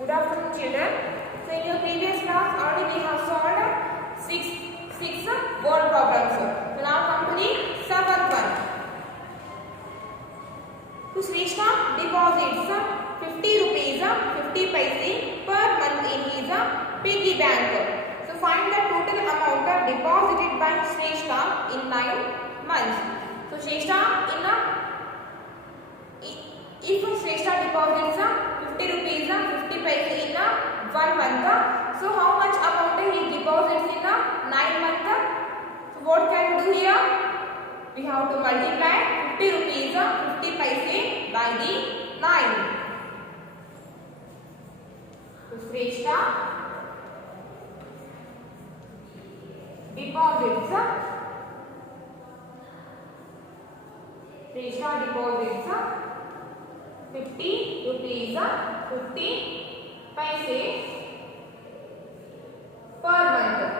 Good afternoon, children. So in your previous class, already we have solved six word problems. So now come to the seventh one. So Shrishna deposits 50 rupees 50 paise per month in his piggy bank. So find the total amount deposited by Shrishna in 9 months. So Shrishna if Shrestha deposits 50 rupees 50 paise in 1 month, so how much amount he deposits in 9 months? So what can we do here? We have to multiply 50 rupees 50 paise by the 9. So Shrestha deposits 50 rupees 50 paise per month.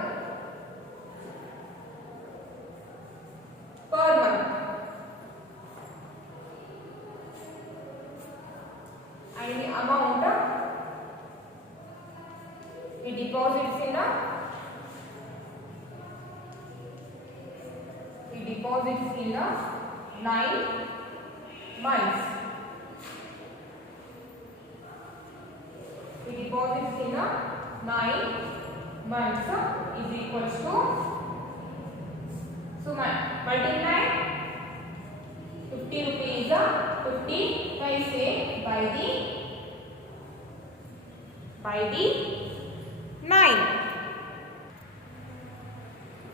And the amount he deposits in 9 months. He deposits in 9 months is equals to, so multiply 50 rupees 50 paise by the 9.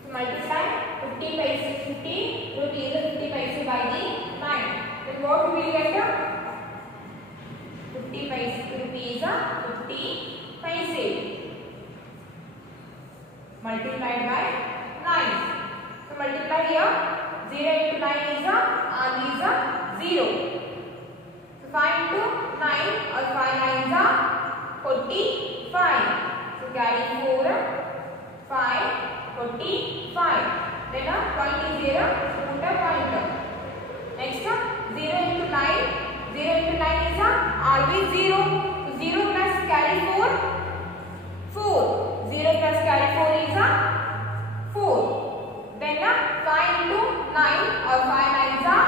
So multiply 50 paise 50 rupees 50 paise by the 9. Then what we will get? 50 rupees 50 paise multiplied by 9. So multiply here, 0 into 9 is always 0. So 5 into 9 or 5 9s are 45. So carry 4, 5, 45. Then a point is here, so put a pointer. Next 0 into 9. 0 into 9 is always 0. So 0 plus carry 4, 4. 0 plus carry 4 is 4. Then 5 into 9 or 5 9s are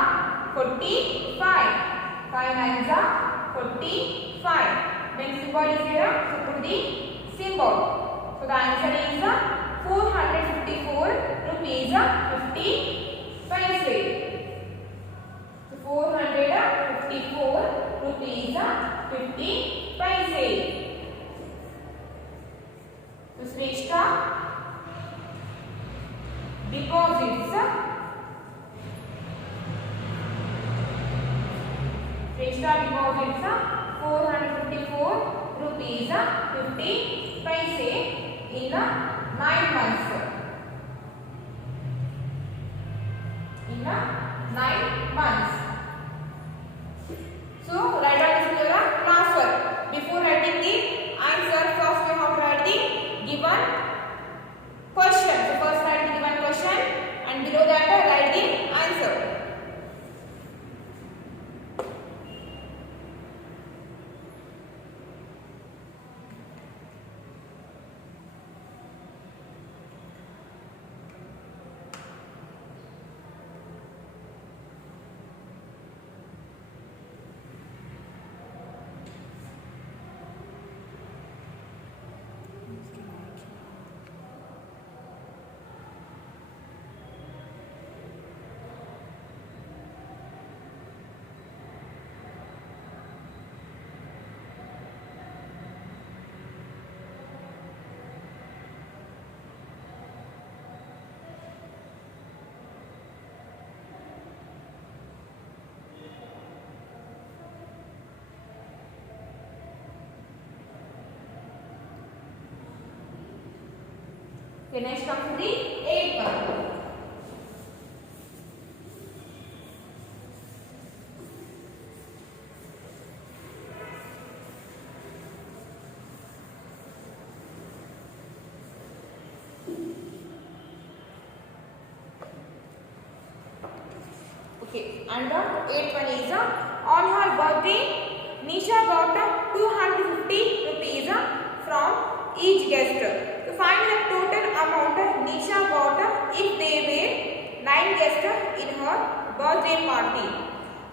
45. 5 9s are 45. Then symbol is here, so put the symbol. So the answer is 454 rupees 50 paise. 454 rupees 50 paise. So Shrestha deposits 454 rupees 50 paise in 9 months. In 9 months. So write down this your class work. Before writing the answer, first you have to write the given question. So first write the given question and below that write the answer. Okay, next comes to the 8th one. Okay, and the 8th one is on her birthday, Nisha got 250 rupees birthday party.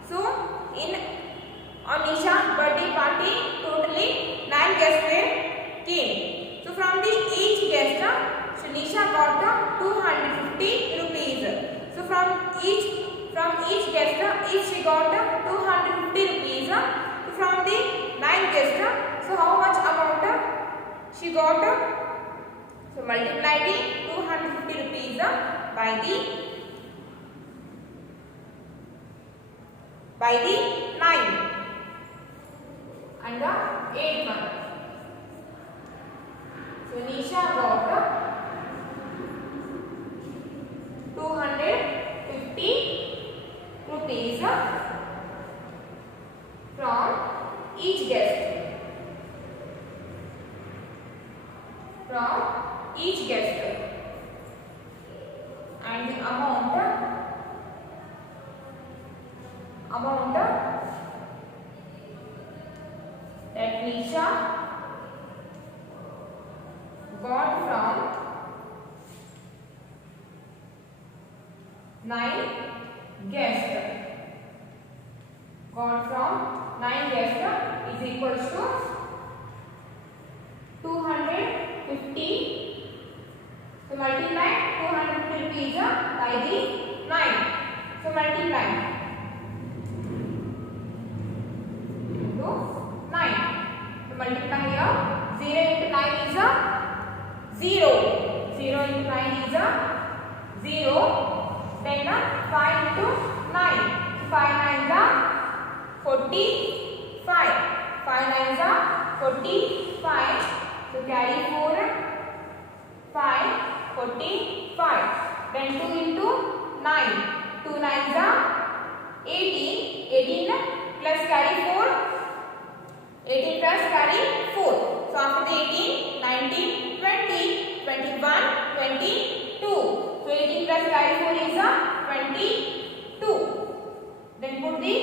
So in on Nisha's birthday party, totally 9 guests came. So from the each guest, Nisha got 250 rupees. So from each guest, each she got 250 rupees. So from the 9 guests, so how much amount she got? So multiply the 250 rupees by the 9 and the 8th one. So Nisha got 250 rupees from each guest. And the amount that Nisha got from 9 guests is equals to 250. So multiply 250 rupees by the 9. So multiply into 9. So multiply here. 0 into 9 is 0. 0 into 9 is 0. Then 5 into 9. 5 9s are 45. 5 9s are 45. So carry 4. 5 45. Then 2 into 9. 2 9s are 18. 18 plus carry 4. 18 plus carry 4. So after the 18, 19, 20, 21, 22. So 18 plus carry 4 is 22. Then put the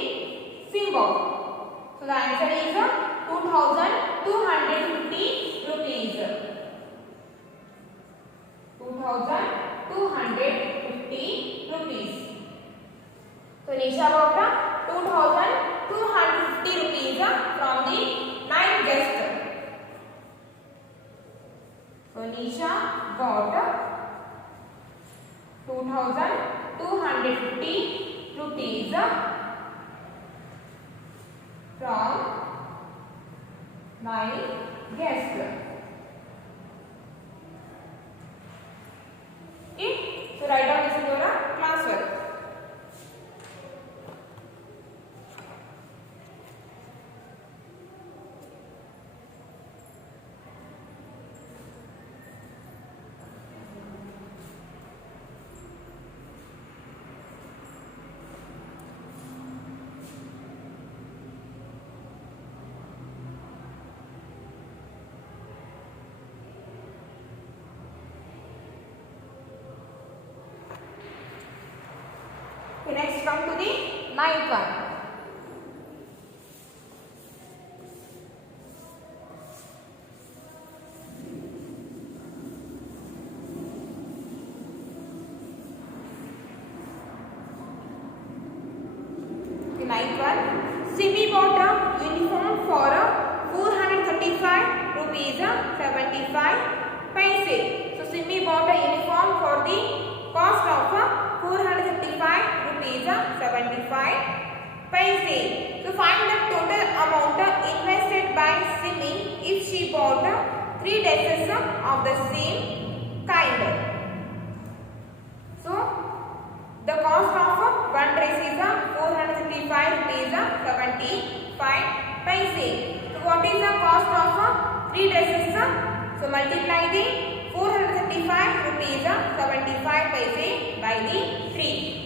symbol. So the answer is 2,250 rupees. 2,250 rupees. So Nisha got 2,250 rupees from the 9 guests. So Nisha got 2,250 rupees from 9 guests. Okay, so write down this in your classwork. Okay, next come to the 9th one. The 9th one. Simi bought a uniform for 435 rupees 75 paise. So Simi bought a uniform for the cost of 435 rupees 75 paise. So find the total amount invested by Simi if she bought 3 dresses of the same kind. So the cost of one dress is 435 rupees 75 paise. So what is the cost of 3 dresses? So multiply the 435 rupees 75 paise by the 3.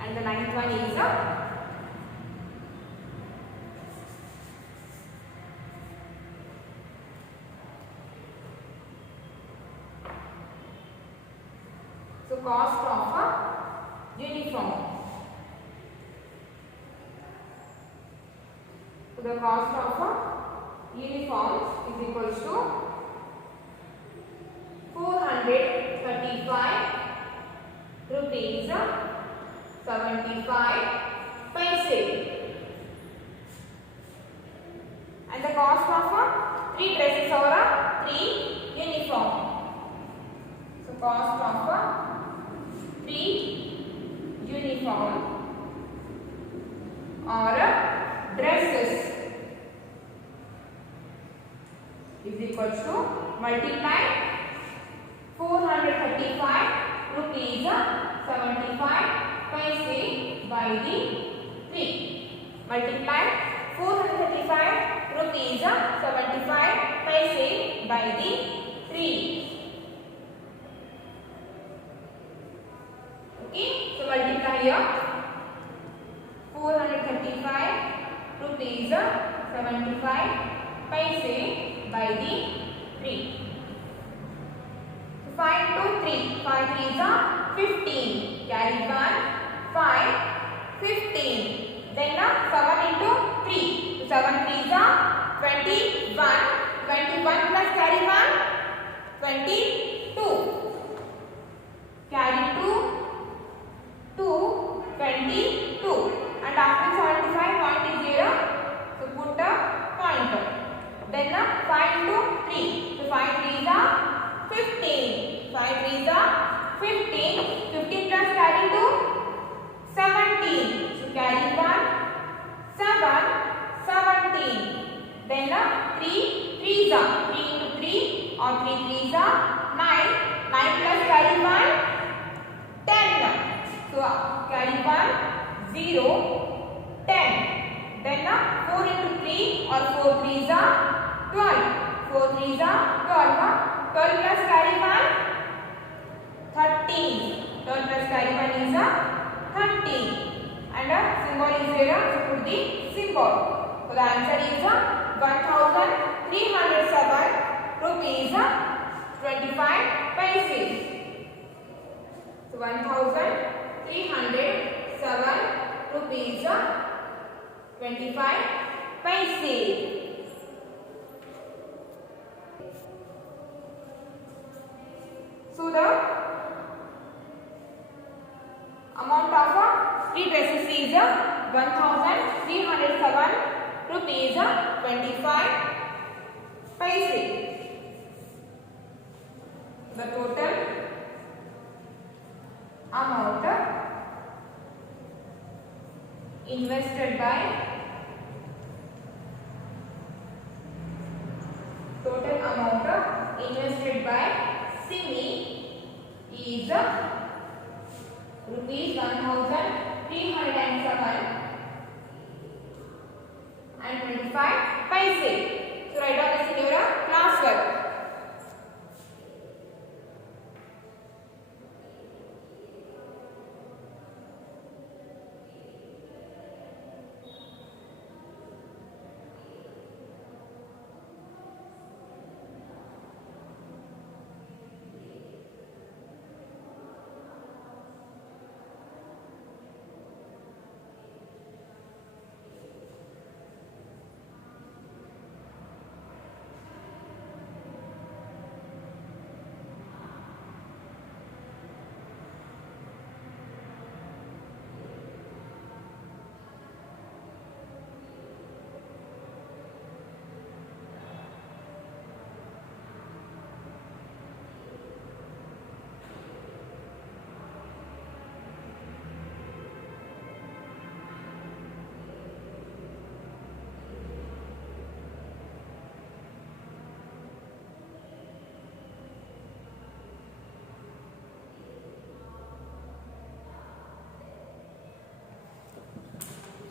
And the 9th one is so cost of a uniform. So the cost of a uniform is equals to 435 rupees 75 paise. And the cost of 3 dresses or 3 uniform. So cost of 3 uniform or dresses is equal to multiply 435 rupees 75 paise by the 3. Multiply 435 rupees 75 paise by the 3. Okay, so multiply here 435 rupees 75 paise by the 3. So 5 to 3, 5 3s are 15. Carry 1, 5, 15. Then 7 into 3. So 7 3s are 21. 21 plus carry 1, 22. Carry 2, 2, 22. And after 75, point is here. So put a pointer. Then 5 into 3. So 5 3s are 15. 5 3s are 15. 15 plus carry 2, 17. So carry 1, 7, 17. Then 3 3s are 3 into 3 or 3 3s are 9. 9 plus carry 1, 10. So carry 1, 0, 10. Then 4 into 3 or 4 3s are 12. 4 3s are 12. 12 plus carry 1, 13. 12 plus carry 1 is 13. And symbol is there. So put the symbol. So the answer is 1307 rupees 25 paise. So 1307 rupees 25 paise. So the amount of 3 dresses is 1307 rupees 25 paise. The total amount invested by Simi is rupees 1307 and 25 paise. So write down this in your class work.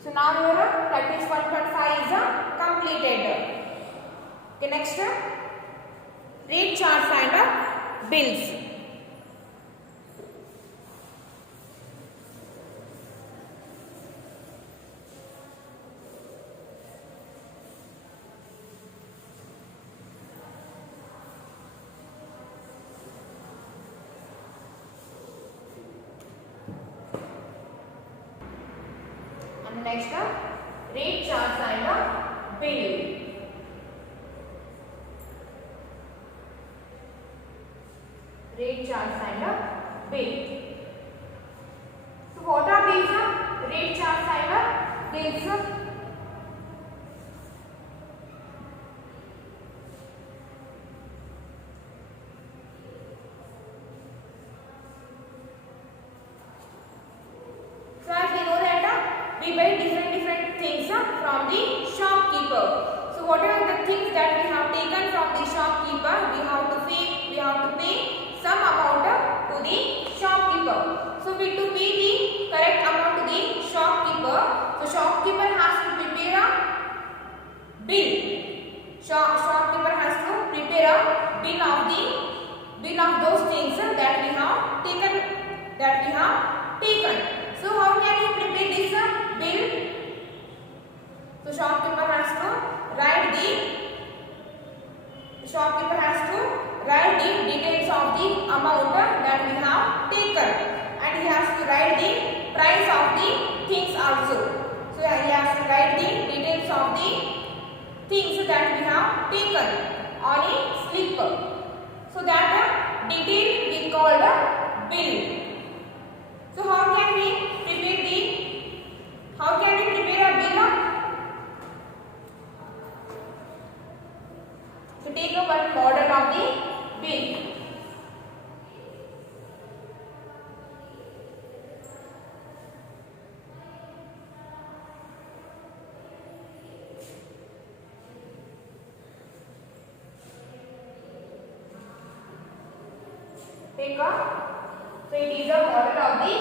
So now your practice 1.5 is completed. Okay, next rate charts and bills. Next, rate charts and bill. Rate charts and bill. So what are these? from the shopkeeper. So whatever the things that we have taken from the shopkeeper, we have to pay some amount to the shopkeeper. So we to pay the correct amount to the shopkeeper. So shopkeeper has to prepare a bill. Shopkeeper has to prepare a bill of those things that we have taken. So how can he prepare this bill? So shopkeeper has to write the details of the amount that we have taken, and he has to write the price of the things also. So he has to write the details of the things that we have taken on a slip. So that detail we called a bill. So how can we prepare a bill? So take a one model of the bill. So it is a model of the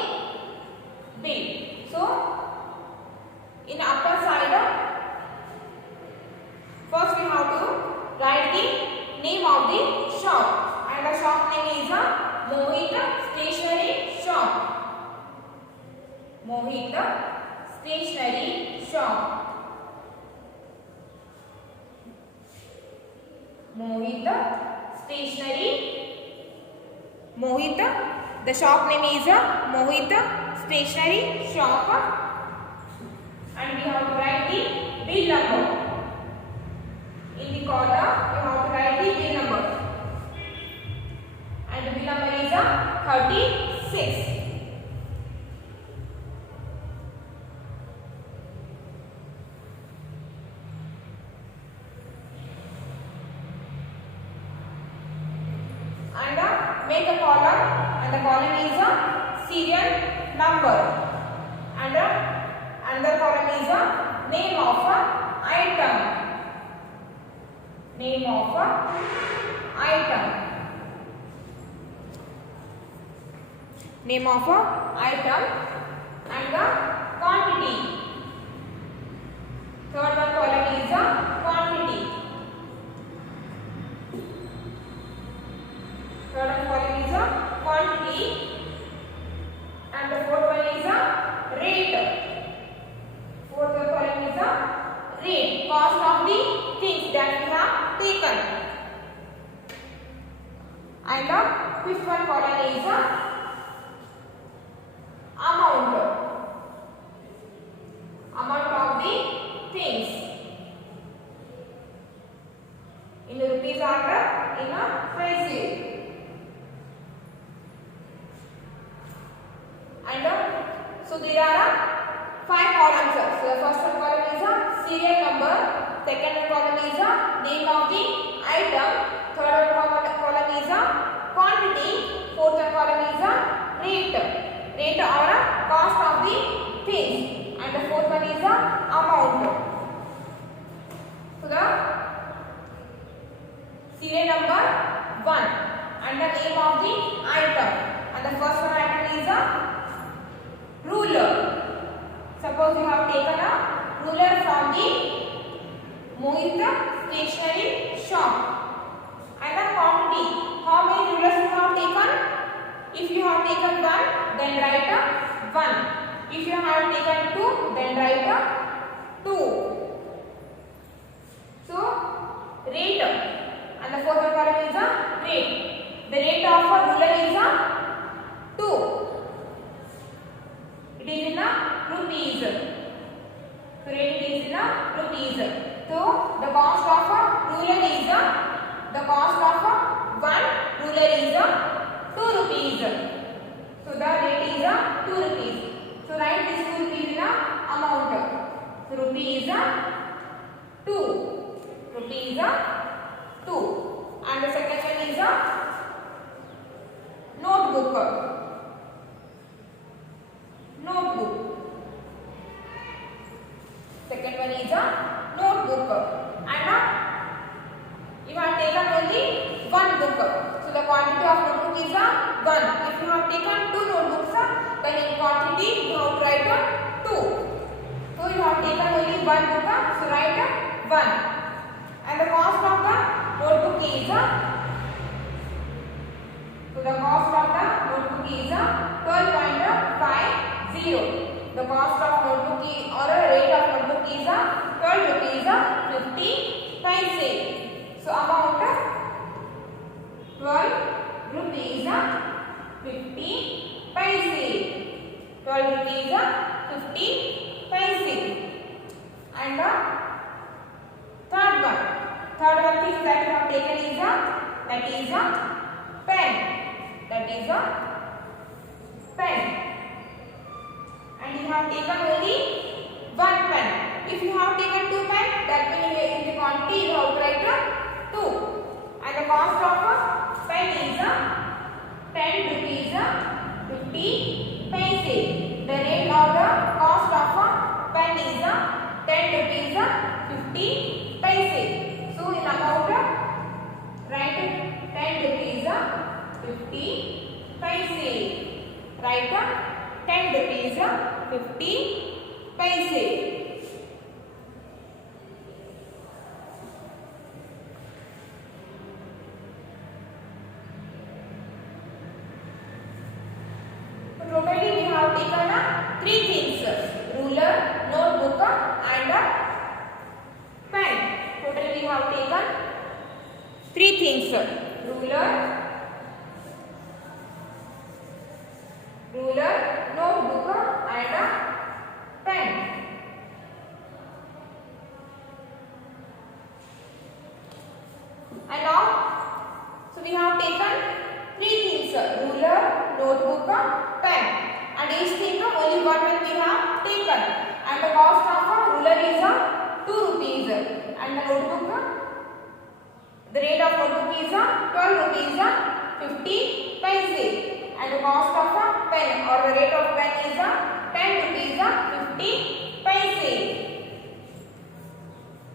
bill. So in upper side, first we have to write the name of the shop, and the shop name is a Mohit Stationery Shop. Mohit Stationery Shop. Mohit Stationery. Mohit, the shop name is Mohit Stationery Shop, and we have to write the bill number. In the column, you have to write the bill number, and the bill number is 36. And make a column, and the column is a serial number, and another column is a name of item. Name of item. Name of item, and the quantity. Third one column is a quantity. Third one column is a quantity, and the fourth one is a rate. Fourth column is a rate, cost of the things that we have taken. And the fifth one column is a amount of the things in rupees or in a pencil. And so there are 5 columns. So the first one column is a serial number, second one column is a name of the item, third one column is a quantity, fourth one column is a rate or cost of the things, and the fourth one is a amount. So the serial number 1, and the name of the item, and the first one item is a ruler. Suppose you have taken a ruler from the Mohit Stationery Shop, and the quantity. How many rulers you have taken? If you have taken 1, then write 1. If you have taken 2, then write 2. So rate, and the fourth column is a rate. The rate of a ruler is a 2. It is in a rupees. So rate is in a rupees. So the cost of a ruler is the cost of one ruler is 2 rupees. So the rate is 2 rupees. So write this 2 rupees in a amount. So rupee is 2. Rupee is 2. And the second one is a notebook. Notebook. Second given is a notebook. And you have taken only one book. So the quantity of notebook is a 1. If you have taken 2 notebooks, then in quantity you have to write 2. So you have taken only 1 book, so write 1. And the cost of the notebook is so the cost of the notebook is 12.50. The cost of notebook is, or a rate of notebook is 12 rupees 50 paise. So amount 12 rupees 50 paise. 12 rupees 50 paise. And the third one thing that you have taken is that is a pen. That is a pen. And you have taken only 1 pen. If you have taken 2 pen, that will be in the quantity you have to write 2. And the cost of a pen is 10 rupees 50 paise. The rate of the cost of a pen is 10 rupees 50 paise. So in amount write 10 rupees 50 paise. Write 10 rupees 50 paise. Totally we have taken 3 things: ruler, notebook and pen. Totally we have taken 3 things: ruler, notebook and pen. And now, so we have taken 3 things: ruler, notebook, pen. And each thing only 1 will we have taken. And the cost of a ruler is 2 rupees. And the notebook, the rate of notebook is 12 rupees 50 paise. And the cost of a pen, or the rate of pen is 10 rupees 50 paise.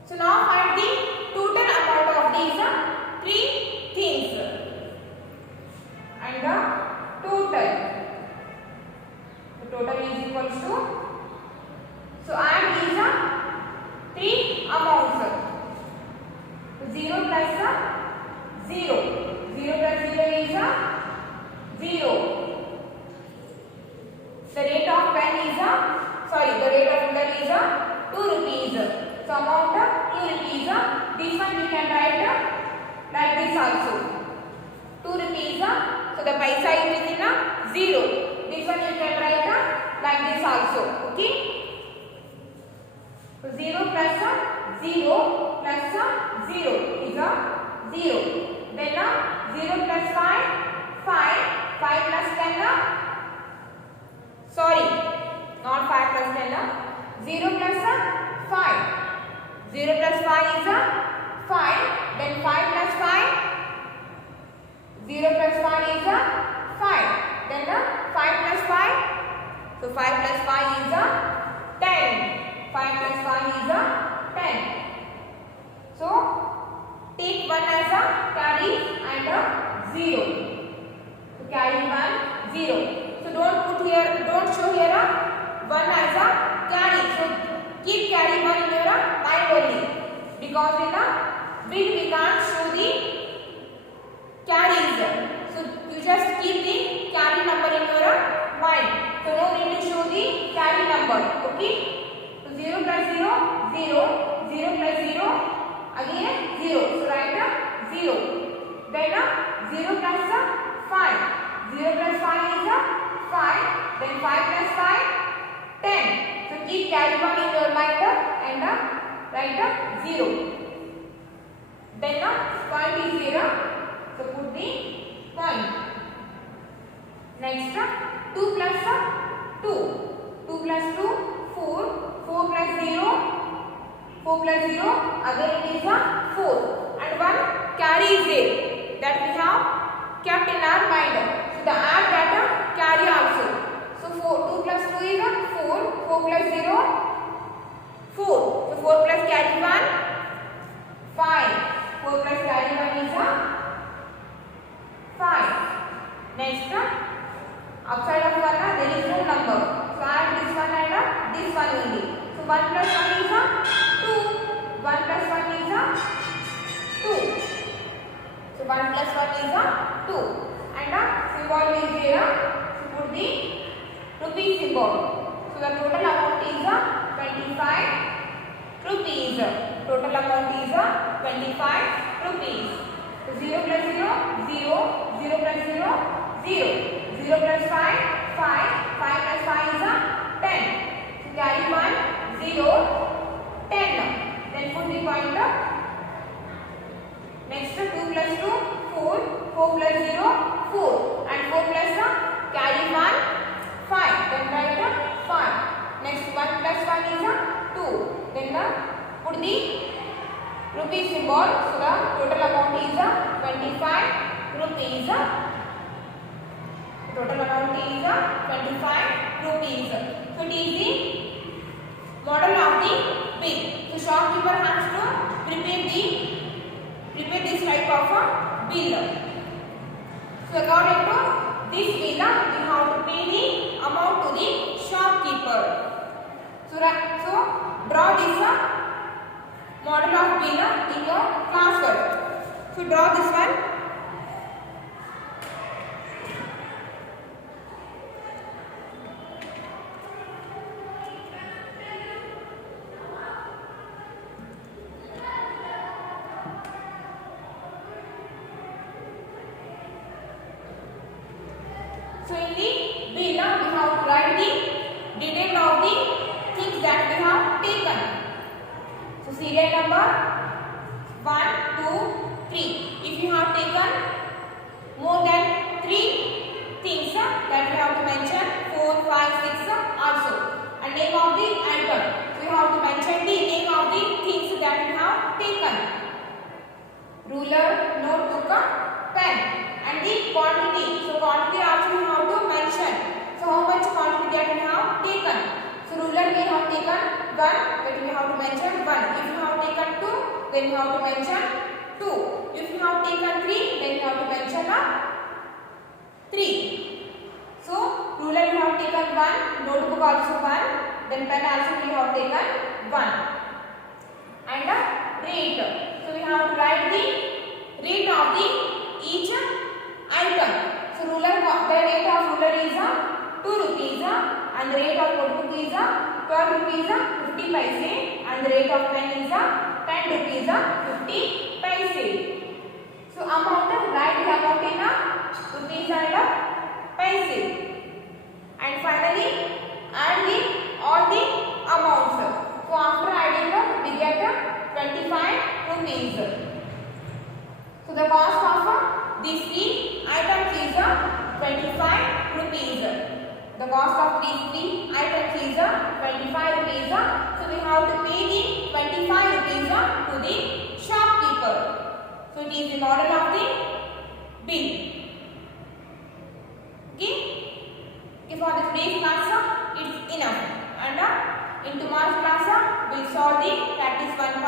So now find the total amount of these 3 things. And the total is equals to, so add these 3 amounts. So 0 plus 0. 0 plus 0 is 0. The rate of pen is the rate of ruler is 2 rupees. So amount 2 rupees. This one we can write like this also. 2 rupees. So the paisa is in 0. This one you can write like this also. Okay. So 0 plus 0 plus 0 is 0. Then 0 plus 5 plus 10. Sorry, not 5 plus 10. 0 plus 5. 0 plus 5 is 5. Then 5 plus 5. 0 plus 5 is 5. Then 5 plus 5. So 5 plus 5 is 10. 5 plus 5 is 10. So take 1 as a carry and 0. So carry 1, 0. So don't show here 1 as a carry. So keep carry 1 in your mind only. Because in the big we can't show the carries. So you just keep the carry number in your mind. So no need to show the carry number. Okay. So 0 plus 0, 0. 0 plus 0, again 0. So write 0. Then 0 plus 5. 0 plus 5 is 5. Then 5 plus 5, 10. So keep carry 1 in your mind and write 0. Then point is here. So put the point. Next 2 plus 2. 2 plus 2, 4. 4 plus 0. 4 plus 0, again it is 4. And 1 carry is there. That we have kept in our mind. So the add that carry also. So 2 plus 2 is 4. 4 plus 0, 4. So 4 plus carry 1, 5. 4 plus carry 1 is a 5. Next, outside of 1 there is no number. So add this one and this one only. So 1 plus 1 is a 2. 1 plus 1 is a 2. So 1 plus 1 is a 2. And symbol is here. So put the rupee symbol. So the total amount is 25 rupees. Total amount is 25 rupees. So 0 plus 0, 0. 0 plus 0, 0. 0 plus 5, 5. 5 plus 5 is 10. So carry 1, 0, 10. Then put the pointer. Next 2 plus 2, 4. 4 plus 0, 4. And 4 plus carry 1, 5. Then write 5. Next 1 plus 1 is 2. Then put the rupee symbol. So the total amount is 25 rupees. Total amount is 25 rupees. So it is the model of the bill. So shopkeeper has to prepare this type of a bill. So according to this bill, we have to pay the amount to the shopkeeper. So draw this model of bill in your classwork. So draw this one. So in the bill, we have to write the detail of the things that we have taken. So serial number 1, 2, 3. If you have taken more than 3 things that we have to mention, 4, 5, 6 also. And name of the item. So you have to mention the name of the things that you have taken. Ruler, notebook, pen. And the quantity. So quantity also you have to mention. So how much quantity that we have taken. So ruler we have taken 1, that we have to mention 1. If you have taken 2, then you have to mention 2. If you have taken 3, then you have to mention 3. So ruler you have taken 1, notebook also 1, then pen also we have taken 1. And rate. So we have to write the rate of the each item. So ruler, the rate of ruler is 2 rupees and the rate of notebook is 12 rupees 50 paise and the rate of pen is 10 rupees 50 paise. So amount, write the amount in rupees and paise. And finally add all the amounts. So after adding we get 25 rupees. So the cost of these 3 items is 25 rupees. The cost of these 3 items is 25 rupees. So we have to pay the 25 rupees to the shopkeeper. So it is the model of the bill. Okay. For the today's class, it's enough. And in tomorrow's class, we'll solve the practice 1.